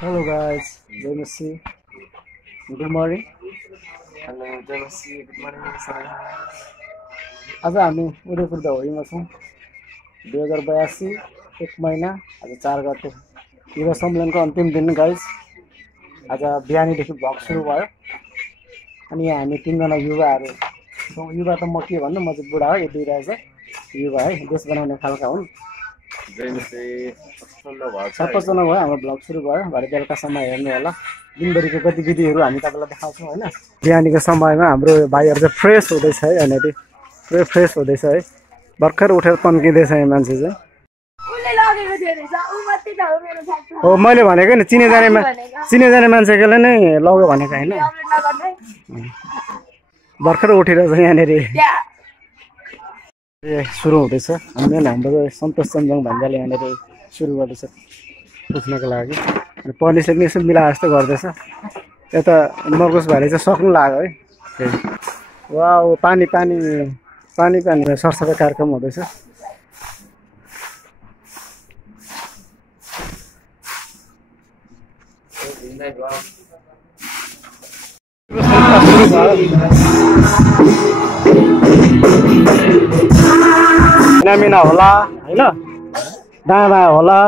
Hello guys, Jai Masi. Good morning. Hello, Jai Masi. Good morning, sir. आज हामी उदयपुर दौडीमा छौँ 2082 एक महिना आज 4 गते युवा सम्मेलनको अन्तिम दिन गाइस। आज बिहानीदेखि भ्लग सुरु भयो अनि यहाँ हामी 3 जना युवाहरू छौँ। युवा त म के भन्नु, म चाहिँ बुढा हो, यो दुईटा चाहिँ युवा है, देश बनाउने खालका हुन्। सबैजना भयो, हाम्रो भ्लग सुरु भयो। भरे बेलुकासम्म हेर्नु होला, दिनभरिको गतिविधिहरू हामी तपाईँलाई देखाउँछौँ होइन। बिहानीको समयमा हाम्रो भाइहरू चाहिँ फ्रेस हुँदैछ है, यहाँनिर पुरै फ्रेस हुँदैछ है। भर्खर उठेर तन्किँदैछ यो मान्छे चाहिँ। हो मैले भनेको नि, चिने जाने मान्छेकोले नै लग्यो भनेको होइन। भर्खर उठेर चाहिँ यहाँनिर सुरु हुँदैछ। हाम्रो सन्तोष चन्द्रङ भान्जाले यहाँनिर सुरु गर्दैछ उठ्नको लागि। अनि पुलिसले पनि यसो मिलाएर जस्तो गर्दैछ। यता मर्कोस भाइले चाहिँ सक्नु लाग्यो है। वाउ, पानी सरसफाइ कार्यक्रम हुँदैछ। मिना होला होइन, दाँबा होला,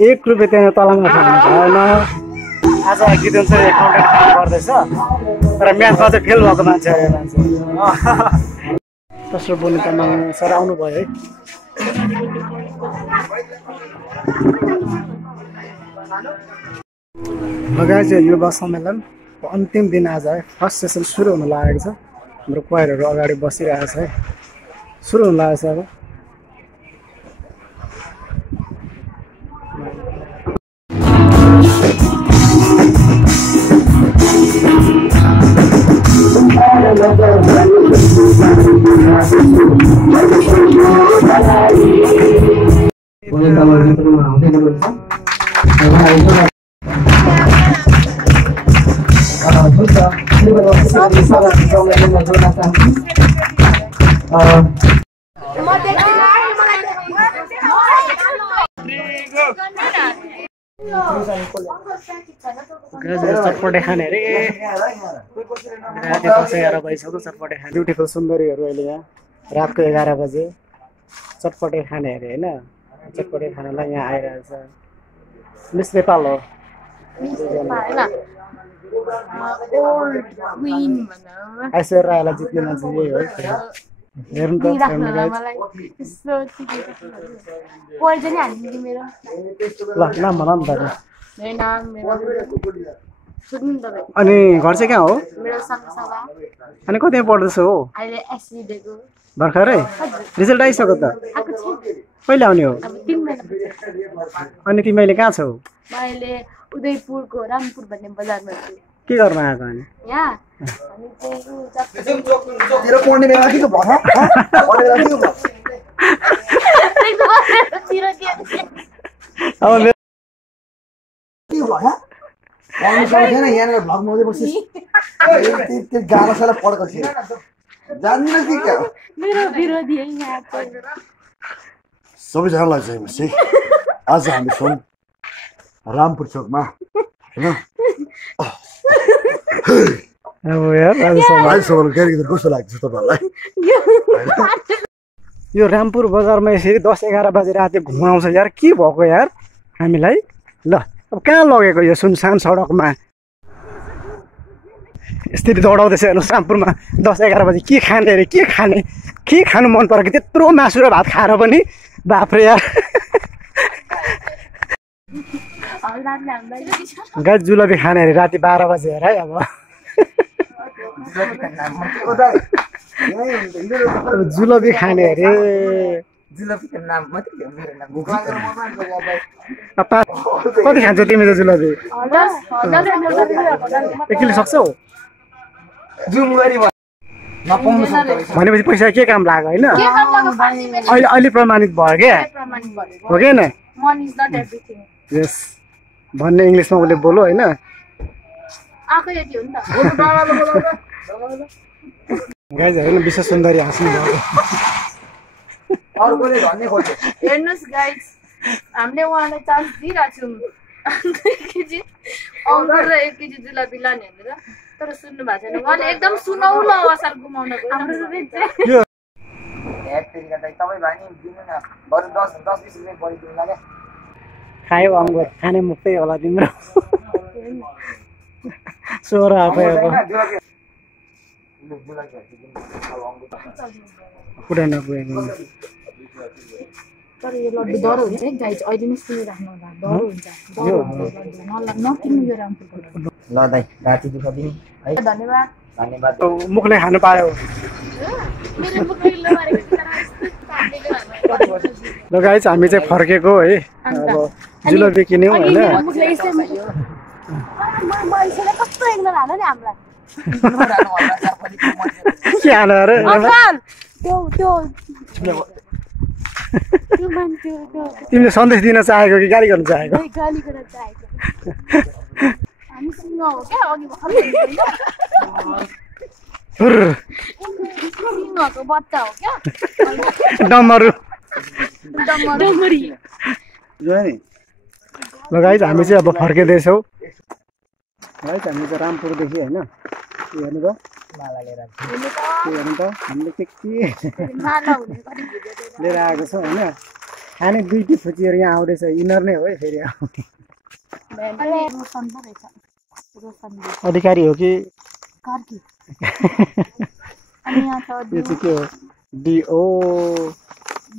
1 रुपियाँ त्यहाँ तलमा खानु भएन। आज गिदन चाहिँ एकाउन्टेन्ट काम गर्दैछ, तर म्याथमा चाहिँ फेल भएको मान्छे हो यो मान्छे। दोस्रो बोल्ने तामाङ सर आउनु भयो है। लगाए चाहिँ युवा सम्मेलनको अन्तिम दिन आज है। फर्स्ट सेसन सुरु हुन लागेको छ। हाम्रो क्वायरहरू अगाडि बसिरहेको छ है, सुरु हुन लागेको छ अब। चटपटे खाने अरे, राति 10-11 बजीसम्म चटपटे खाने। ब्युटिफुल सुन्दरीहरू अहिले यहाँ रातको 11 बजे चटपटे खाने अरे होइन। चटपटे खानालाई यहाँ आइरहेछ। मिस नेपाल हो, ऐश्वर्या रायलाई जित्ने मान्छे यही हो। हेर्नु त, ल नाम भन नि त। अनि घर चाहिँ कहाँ हो? अनि कति पढ्दैछौ हो? भर्खरै रिजल्ट आइसक्यो त? कहिले आउने हो? अनि तिमीले कहाँ छौ? उदयपुरको रामपुर भन्ने बजारमा छु। के गर्न आएको अनि? यहाँ सबैजनालाई चाहिँ आज हामी छौँ रामपुर चोकमा होइन। कस्तो लाग्छ तपाईँहरूलाई? यो रामपुर बजारमा यसरी 10-11 बजे राति घुमाउँछ यार, के भएको यार हामीलाई? ल अब कहाँ लगेको यो सुनसान सडकमा यसरी दौडाउँदैछ हेर्नुहोस्। रामपुरमा 10-11 बजे के खाने अरे, के खानु मन पऱ्यो कि त्यत्रो मासु र भात खाएर पनि? बाफ्रे यार। गाई जुलबी खाने अरे राति 12 बजे हेर है। अब जुलबी खाने अरे, कति खान्छौ तिमी त जुलबी? एक्लै सक्छौ? भनेपछि पैसा के काम लाग्यो होइन? अहिले प्रमाणित भयो क्या, हो क्या न? यस भन्ने इङ्ग्लिसमा उसले बोल्यो होइन। गाइज हेर्नु, विश्व सुन्दरी हाँस्नु भयो। हेर्नुहोस् गाइज, हामीले उहाँलाई चान्स दिइरहेको छौँ। 2 केजी अंगुर र 1 केजी जुलाबी लाने भनेर तर सुन्नु भएको छैन उहाँले एकदम सुनौलो अवसर गुमाउन गयो हेक्टेरिका चाहिँ तपाईँ भाइ नि दिनु न बरु 10-20 रुपियाँ बढी दिउँला क्या खायो अङ्गुर खाने मुक्तै होला तिम्रो 16 आफै अब पुरा नपुगेको तर यो लड्डु डरो हुन्छ है गाइज अहिले नै सुनिराख्नु होला डरो हुन्छ नकिन्नु यो रामपुरको ल दाइ राति दुःख दिनु है धन्यवाद धन्यवाद मुखले खानु पायो मेरो मुखले मारेको ल गाइज हामी चाहिँ फर्केको है अब जुलाबी किन्यौँ होइन मुखले यसै मान्छेले कस्तो एकदम हाल्यो नि हामीलाई के हाल्यो अरे त्यो मान्छे तिमीले सन्देश दिन चाहेको कि गाली गर्न चाहेको गाली गर्न चाहेको हामी सिंह हो क्या अघि भर्खर सिंहको बच्चा हो क्या डमरू डमरी ल गाइज हामी चाहिँ अब फर्किँदैछौँ गाइज हामी चाहिँ रामपुरदेखि होइन हेर्नु त माला लिएर हेर्नु त हामीले के माला हुने गरी लिएर आएको छौँ होइन खाने 2टी फुचीहरू यहाँ आउँदैछ इनर नै हो है फेरि रोशन पो रहेछ रोशन अधिकारी हो कि कार्की अनि यहाँ छ यो चाहिँ के हो डिओ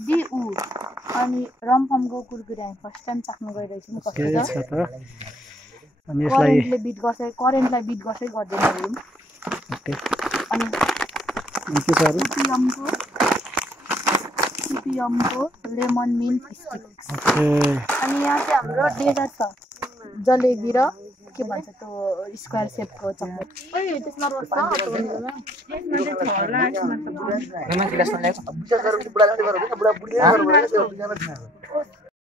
डिउ अनि रमफमको कुरकुरे फर्स्ट टाइम चाख्नु गइरहेछौँ कस्तो छ छ त अनि यसलाई करेन्टलाई बिट गर्दै गर्दैन अनि के छ अरू सिपिएमको लेमन मिन्ट स्टिक्स अनि यहाँ चाहिँ हाम्रो डेजर्ट छ जलेबी र के भन्छ त्यो स्क्वायर शेपको चकलेट त्यसमा रोज छ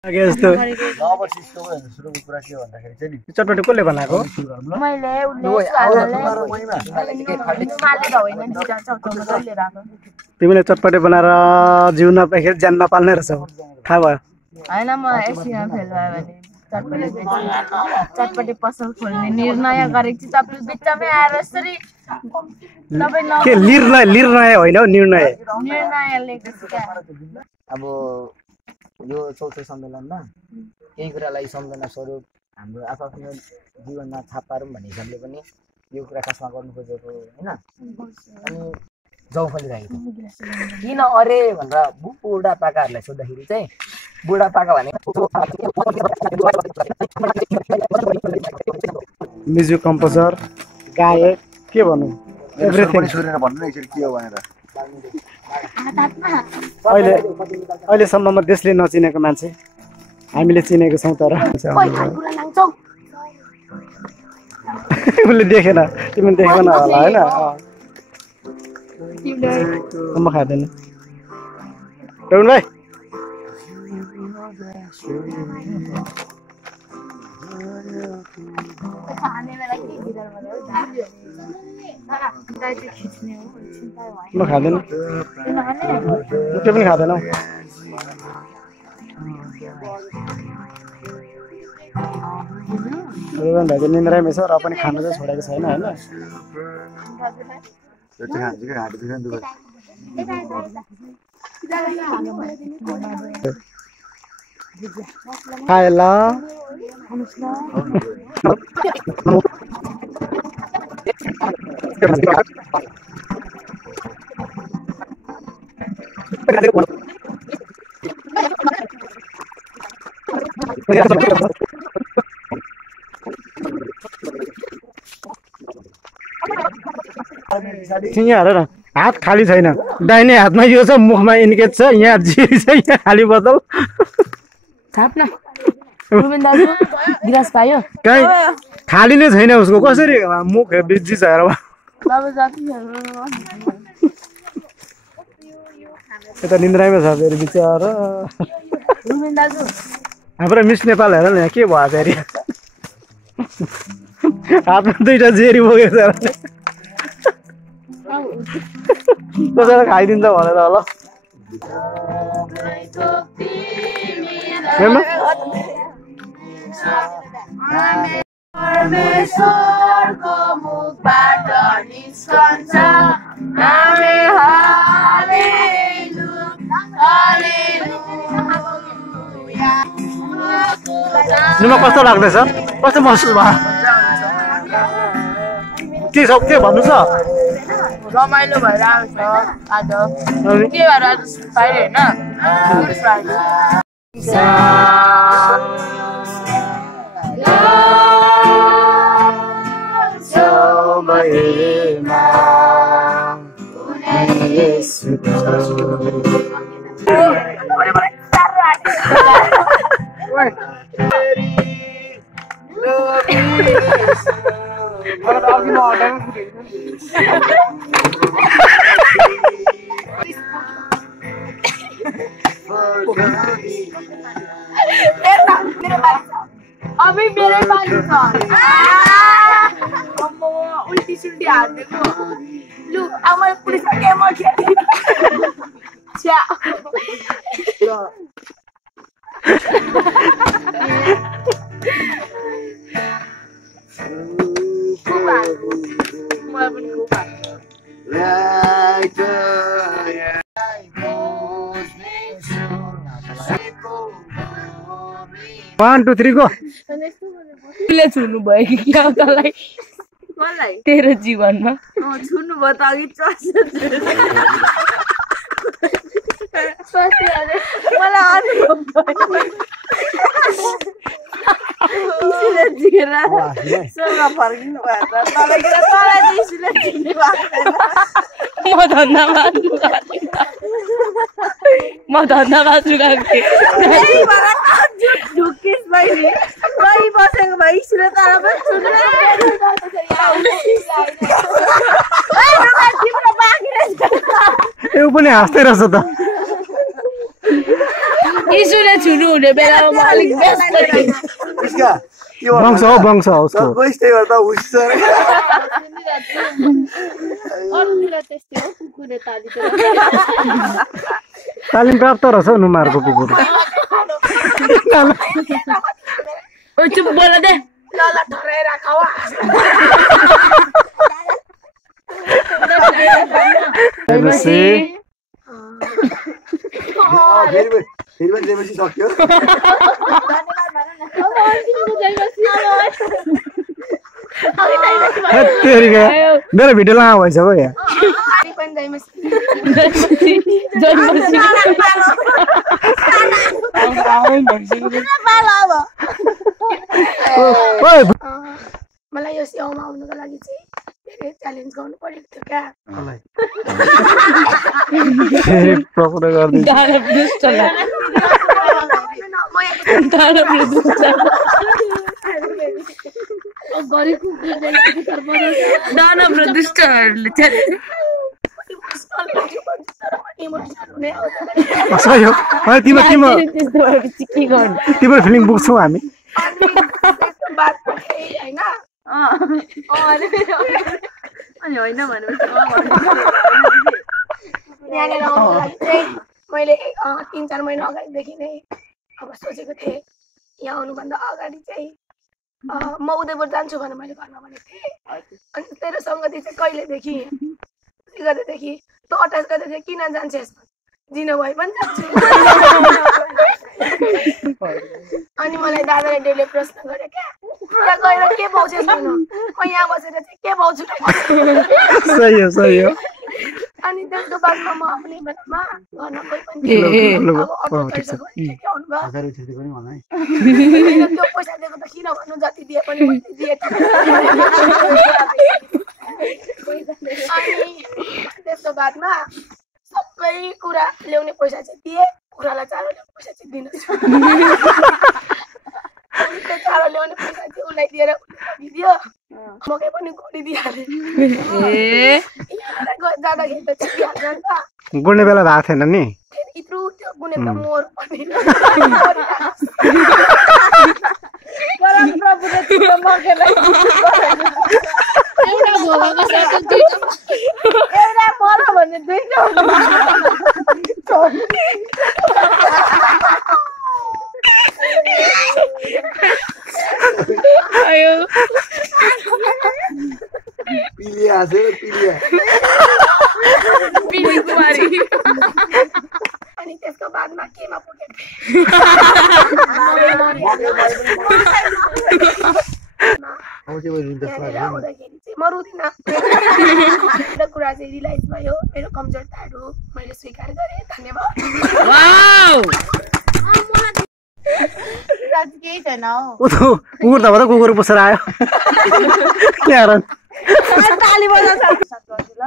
यस्तो कुरा के भन्दाखेरि चाहिँ नि चटपटी कसले बनाएको मैले तिमीले चटपटी बनाएर जिउ नपाइखेरि ज्यान नपाल्ने रहेछौ थाहा भयो होइन म एसीमा फेल भयो भने चटपटी पसल खोल्ने निर्णय गरेको छु तपाईँ बिचमै आएर यसरी के निर्णय होइन हौ निर्णय लिएको छु क्या अब यो 4थो सम्मेलनमा केही कुरालाई सम्झना स्वरूप हाम्रो आफ्नो जीवनमा छाप पारौँ भन्ने हिसाबले पनि यो कुरा खासमा गर्नु खोजेको होइन अनि जाउँ फलिरहेको किन अरे भनेर बुढापाकाहरूलाई सोद्धाखेरि चाहिँ बुढापाका भने म्युजिक कम्पोजर गायक के भनौँ एभ्रिथिङ छोडेर भन्नु न यसरी के हो भनेर अहिलेसम्ममा देशले नचिनेको मान्छे हामीले चिनेको छौँ तर उसले देखेन तिमीले देखेन होला होइन म खाँदैन रौन भाइ म खाँदैन त्यो पनि खाँदैनौ रोहन भाइ चाहिँ निन्द्रामै छ र पनि खानु चाहिँ छोडेको छैन होइन खाएला यहाँ हेर न हात खाली छैन दाहिने हातमा यो छ मुखमा इन्केट छ यहाँ जिरी छ यहाँ खाली बोतल थाप्न रुबेन दाजु गिलास पायो कहीँ खाली नै छैन उसको कसरी मुख बिजी छ हेर यता निन्द्रामै छ फेरि बिचरा रुबेन दाजु हाम्रो मिस नेपाल हेर न यहाँ के भयो फेरि हातमा 2टा जेरी बोकेको छ कसैले खाइदिन्छ भनेर होला हेर्नु परमेश्वरको मुखबाट निस्कन्छ हामी हालेलुया निमा कस्तो लाग्दैछ कस्तो महसुस भयो के भन्नु छ रमाइलो भइरहेको छ आज के भएर आज फ्राइडे होइन गुड फ्राइडे अभी मेरै बानी छ अम्मो उल्टी सुल्टी हाल्दिएको लु अब मैले पुडिसकेँ म खेल्दिनँ छ्या मलाई पनि खुब 1 2 3 गो ले छुनु भयो कि क्या तलाई मलाई तेरो जीवनमा छुनु भयो त अघि मलाई अनुभव भयो सोगा फर्किनु भयो त तलाई दिसुले चिन्नु भएको छैन म धन्यवाद जुगाएको झुकिस बहिनी गई बसेको भए इस्रो तर पनि यो पनि हाँस्दै रहेछ त इस्रोले छुनु हुने बेलामा म अलिक वंश हो उसको तालिम प्राप्त रहेछ नुमारको कुकुर चुप बोल दे सक्यो मेरो भिडियो लामो भइसक्यो यहाँ मलाई यो सेवामा आउनुको लागि चाहिँ धेरै च्यालेन्ज गर्नु परेको थियो क्या तिम्रो फिलिङ बुझ्छौँ हामी मैले 3-4 महिना अगाडिदेखि नै अब सोचेको थिएँ यहाँ आउनुभन्दा अगाडि चाहिँ म उदयपुर जान्छु भनेर मैले घरमा भनेको थिएँ अनि तेरो सङ्गति चाहिँ कहिलेदेखि गर्दैदेखि तँ 28 गतेदेखि किन जान्छस् जिन भए पनि जान्छु अनि मलाई दादाले डेले प्रश्न गरे क्या त्यहाँ गएर के पाउँछस् भन म यहाँ बसेर चाहिँ के पाउँछु अनि त्यसको बादमा म आफ्नै बेलामा घरमा कोही पनि त्यो पैसा दिएको त किन भन्नु जति दिए पनि दिए अनि त्यसको बादमा सबै कुरा ल्याउने पैसा चाहिँ दिए कुरालाई चारो ल्याउने पैसा चाहिँ दिन त्यो चारो ल्याउने पैसा चाहिँ उसलाई दिएर दिदियो मकै पनि गोडिदिइहालेँ जाँदाखेरि त छिपिहाल्छ नि त गुड्ने बेला भएको थिएन नि यत्रो त्यो गुनेको मोर पनि एउटा मर भने दुईटा आयो हाँसेर पिलिया पिली कुमारी अनि त्यसको बादमा केमा पुगेको त्यहाँनिर आउँदाखेरि चाहिँ म रुदिनँ मेरो कुरा चाहिँ रियलाइज भयो मेरो कमजोरताहरू मैले स्वीकार गरेँ धन्यवाद वाउ केही छैन हौ कुकुर त भएर कुकुर पुसेर आयो यहाँ ताली बजाउँछ ल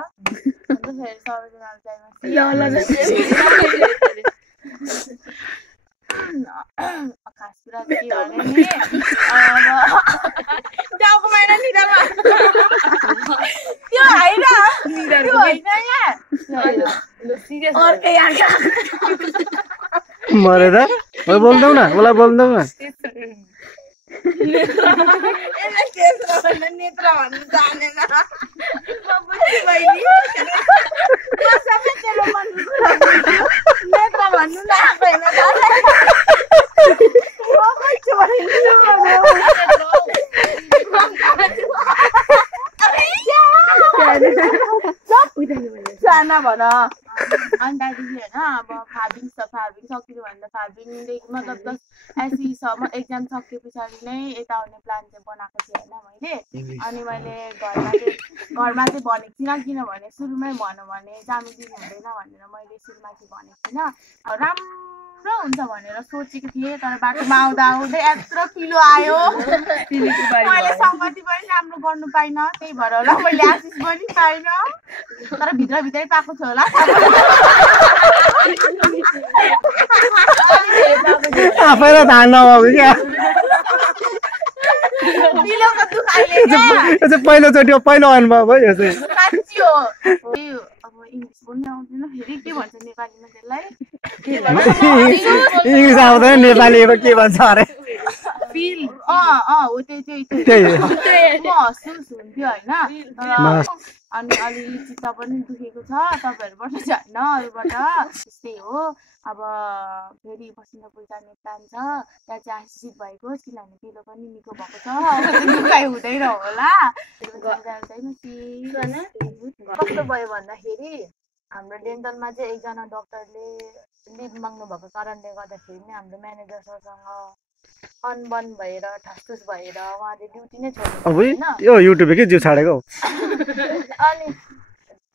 फेरि सबैजनाले खास कुरा के भने नि टाउको महिना निधारमा त्यो होइन अर्कै आँखा मरेर बोल्दैौ न उसलाई बोल्दैौ न नेत्र भन्नु जानेन नेत्र भन्नु साना भन अनि त्यहाँदेखि होइन अब फार्मिङ सकियो भने त फार्मिङदेखि मतलब एसईसम्म एक्जाम सके पछाडि नै यता आउने प्लान चाहिँ बनाएको थिएँ होइन मैले अनि मैले घरमा चाहिँ भनेको थिइनँ किनभने सुरुमै भनौँ भने जानु दिनु हुँदैन भनेर मैले सुरुमा चाहिँ भनेको थिइनँ राम्रो हुन्छ भनेर सोचेको थिएँ तर बाटोमा आउँदा आउँदै यत्रो किलो आयो मैले सङ्गति पनि राम्रो गर्नु पाइनँ त्यही भएर होला मैले आशिष पनि पाइनँ तर भित्रभित्रै पाएको थियो होला आफैलाई थाहा नभएको क्या किलोको दुखाइले क्या पहिलोचोटि पहिलो अनुभव भयो यो चाहिँ साँच्ची हो अब इङ्ग्लिस बोल्नु आउँदैन फेरि के भन्छ नेपालीमा त्यसलाई इङ्ग्लिस आउँदैन नेपालीमा के भन्छ अरे हो त्यही म हँसुस हुन्थ्यो होइन अनि अलिअलि चित्त पनि दुखेको छ तपाईँहरूबाट होइन अरूबाट त्यस्तै हो अब फेरि बसन्तपुर जाने प्लान छ त्यहाँ चाहिँ आशिषित भएको किनभने पिलो पनि निको भएको छ दुखाइ हुँदैन होला कस्तो भयो भन्दाखेरि हाम्रो डेन्टलमा चाहिँ एकजना डक्टरले लिभ माग्नु भएको कारणले गर्दाखेरि नै हाम्रो म्यानेजर सरसँग अनबन भएर ठसठुस भएर उहाँले ड्युटी नै छोड्नु यो युट्युबकै जिउ छाडेको अनि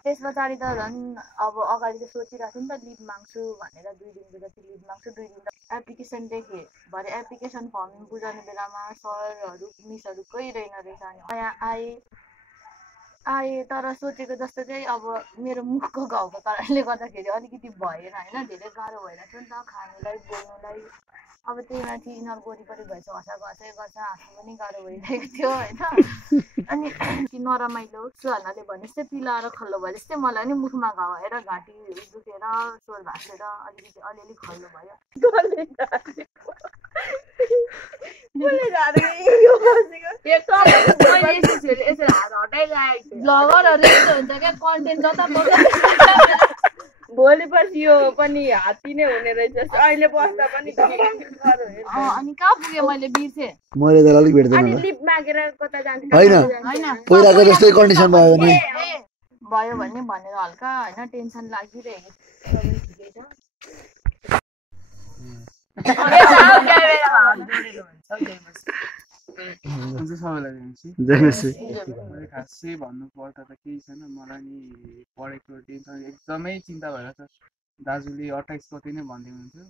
त्यस पछाडि त झन् अब अगाडि त सोचिरहेको थिएँ नि त लिभ माग्छु भनेर 2 दिनको जति लिभ माग्छु 2 दिन त एप्लिकेसन लेखेँ भरे एप्लिकेसन फर्म बुझाउने बेलामा सरहरू मिसहरू कोही रहेन रहेछ अनि यहाँ आएँ तर सोचेको जस्तो चाहिँ अब मेरो मुखको घाउको कारणले गर्दाखेरि अलिकति भएन होइन धेरै गाह्रो भइरहेको थियो नि त खानुलाई बोल्नुलाई अब त्यही माथि यिनीहरू वरिपरि भएछ हँसा घसाइ गर्छ हाँस्नु पनि गाह्रो भइरहेको थियो होइन अनि नरमाइलो सुहानाले भने जस्तै पिलाएर खल्लो भयो जस्तै मलाई नि मुखमा घाउ भएर घाँटीहरू दुखेर स्वर भाँसेर अलिअलि खल्लो भयो भोलि पर्सि यो पनि हात्ती नै हुने रहेछ अहिले बस्दा पनि अनि कहाँ पुगेँ मैले बिर्सेँ मैले त अलिक भेट्दैन अनि लिप मागेर कता जान्छ होइन पहिलाको जस्तै कन्डिसन भयो भने भनेर हल्का होइन टेन्सन लागिरहेको सबैलाई खासै भन्नु पर्दा त केही छैन मलाई नि पढेको टेन्सन एकदमै चिन्ता भएर छ दाजुले 28 गते नै भन्दै हुनुहुन्थ्यो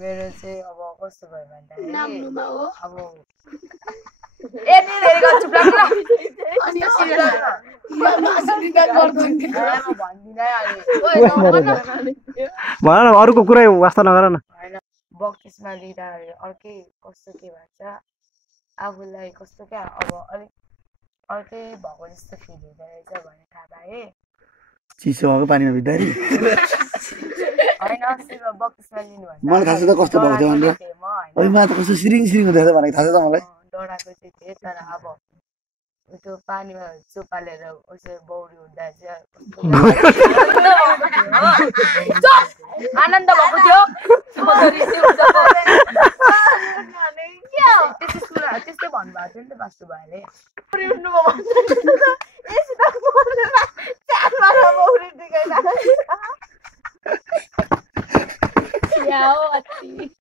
मेरो चाहिँ अब कस्तो भयो भन्दाखेरि अब अरूको कुरा वास्ता नगर न बक्सिसमा लिँदा अर्कै कस्तो के भन्छ आफूलाई कस्तो क्या अब अलिक अर्कै भएको जस्तो फिल हुँदो रहेछ भने थाहा पाएँ चिसो भएको पानीमा भित्दै होइन अस्तिमा बक्सिसमा लिनु मलाई थाहा छ त कस्तो भएको थियो भनेर अहिले त कस्तो सिरिङ हुँदैछ भनेको थाहा छ त मलाई डराएको चाहिँ थिएँ तर अब त्यो पानीमा चोपालेर उसो बौरी हुँदा चाहिँ आनन्द भएको थियो त्यस्तै भन्नुभएको थियो नि त वास्तु भाइले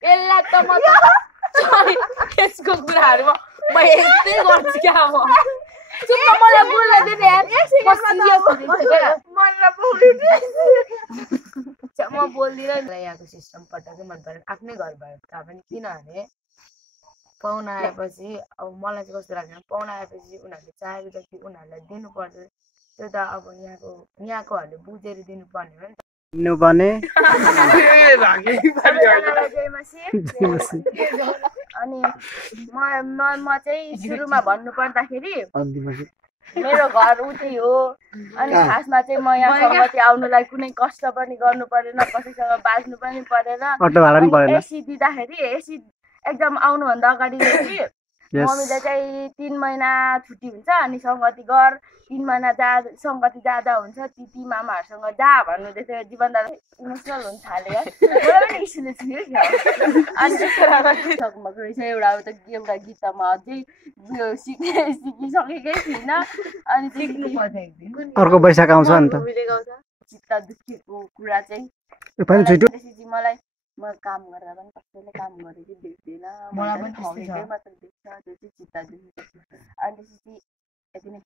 यसलाई त म यसको कुराहरूमा म यस्तै गर्छु क्या म मलाई बोल्न दिने म बोल्दिनँ यहाँको सिस्टम पटक्कै मन परेन आफ्नै घर भयो तापनि किनभने पाहुना आएपछि अब मलाई चाहिँ कस्तो लाग्छ पाहुना आएपछि उनीहरूले चाहेको जति उनीहरूलाई दिनुपर्छ त्यो त अब यहाँकोहरूले बुझेर दिनुपर्ने हो नि त अनि म चाहिँ सुरुमा भन्नु पर्दाखेरि मेरो घर उतै हो अनि खासमा चाहिँ म यहाँ सङ्गति आउनुलाई कुनै कष्ट पनि गर्नु परेन कसैसँग बाँच्नु पनि परेन एसी दिँदाखेरि एसी एकदम आउनुभन्दा अगाडि चाहिँ मम्मीले चाहिँ 3 महिना छुट्टी हुन्छ अनि सङ्गति गर 3 महिना सङ्गति जाँदा हुन्छ ती मामाहरूसँग जा भन्नुहुँदै थियो जीवन दादा इमोसनल हुन थाल्यो अनि सक्नुभएको रहेछ एउटा गीतमा अझै सिकिसकेकै थिइनँ अनि सिक्नु पर्छ एकदिन अर्को वैशाख आउँछ नि त चित्त दुखेको कुरा चाहिँ मलाई म काम गर्दा पनि कसैले काम गरेको देख्दैन मलाई पनि मात्र देख्छ त्यो चाहिँ चित्त दुखेको अनि त्यसपछि यति नै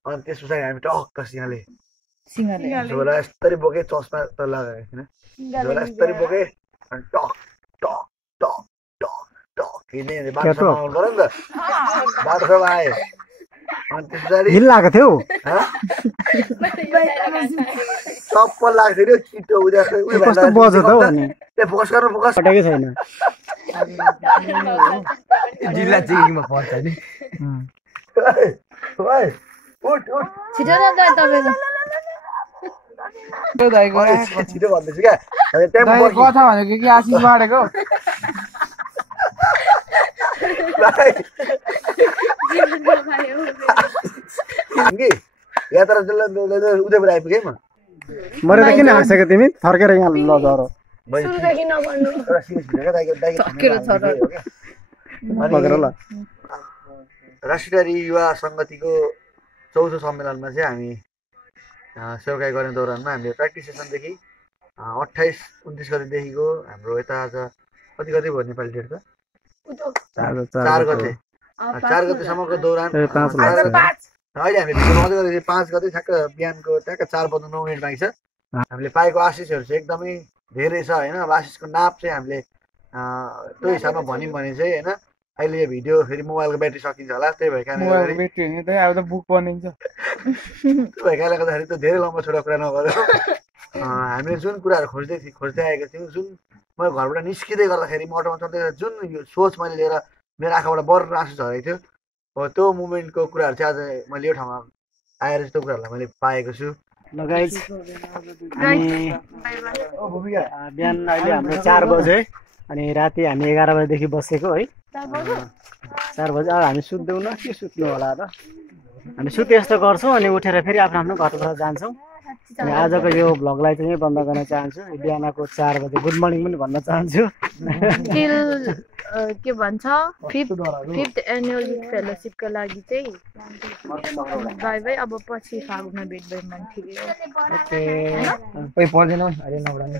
अनि त्यस पछाडि हामी टक्क सिंहले झोला यस्तरी बोके चस्मा त लगाएको थिएन झोला यस्तरी बोके अनि टक टक टक टक टक हिँड्ने बाटोसम्म आउनु पर्यो नि त बाटोसम्म आयो अनि त्यस पछाडि हिल लागेको थियो चप्पल लाग्थ्यो नि छिटो कस्तो बज्यो त हौ अनि फोकस गर्नु फोकस पटेकै छैन जिल्ला चेकिङमा पर्छ नि छिटो न त तपाईँको छिटो भन्दैछु क्या कथा भनेको कि आशिष बाँडेको यात्रा उदयपुर आइपुगेँ मैले त किन हाँसेको तिमी फर्केर यहाँ लजरो राष्ट्रिय युवा सङ्गतिको 4औं सम्मेलनमा चाहिँ हामी सेवाकाई गर्ने दौरानमा हामीले प्र्याक्टिस सेसनदेखि 28-29 गतेदेखिको हाम्रो यता आज कति भयो नेपाली डेट त 4 गतेसम्मको दौरान अहिले हामीले भिडियो मजा गरेको 5 गते ठ्याक्क बिहानको ठ्याक्क 4:09 बाँकी छ हामीले पाएको आशिषहरू चाहिँ एकदमै धेरै छ होइन अब आशिषको नाप चाहिँ हामीले त्यो हिसाबमा भन्यौँ भने चाहिँ होइन अहिले यो भिडियो फेरि मोबाइलको ब्याट्री सकिन्छ होला त्यही भएर गर्दाखेरि त्यो धेरै लम्बा छोटा कुरा नगर्यो हामीले जुन कुराहरू खोज्दै आएका थियौँ जुन मैले घरबाट निस्किँदै गर्दाखेरि म अटोमा चढ्दै जुन सोच मैले लिएर मेरो आँखाबाट बर्र आँसु झरेको थियो हो त्यो मुमेन्टको कुराहरू चाहिँ आज मैले यो ठाउँमा आएर चाहिँ त्यो कुराहरूलाई मैले पाएको छु बिहान अहिले हाम्रो 4 बजे अनि राति हामी 11 बजेदेखि बसेको है 4 बजे अब हामी सुत्दैनौँ न के सुत्नु होला त हामी सुते यस्तो गर्छौँ अनि उठेर फेरि आफ्नो घरबाट जान्छौँ अनि आजको यो भ्लगलाई चाहिँ बन्द गर्न चाहन्छु बिहानको 4 बजे गुड मर्निङ पनि भन्न चाहन्छु के भन्छ 5th एनुअल युथ फेलोसिपको लागि चाहिँ बाई अब पछि फागुनमा भेट भयो मन ठिकै कोही पर्दैन अरे नउडाने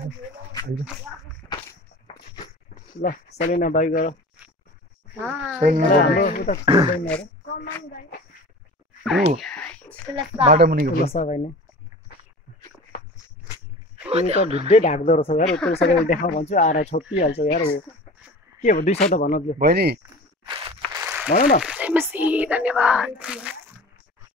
ल सलिना बाई गर बाटो मुनिको सबै नै तिमी त ढुड्डै ढाक्दो रहेछ यार यत्रो सबै देखा भन्छु आएर छोपिहाल्छौ यार के हो 2 शब्द भन्न दियो बहिनी भन न धन्यवाद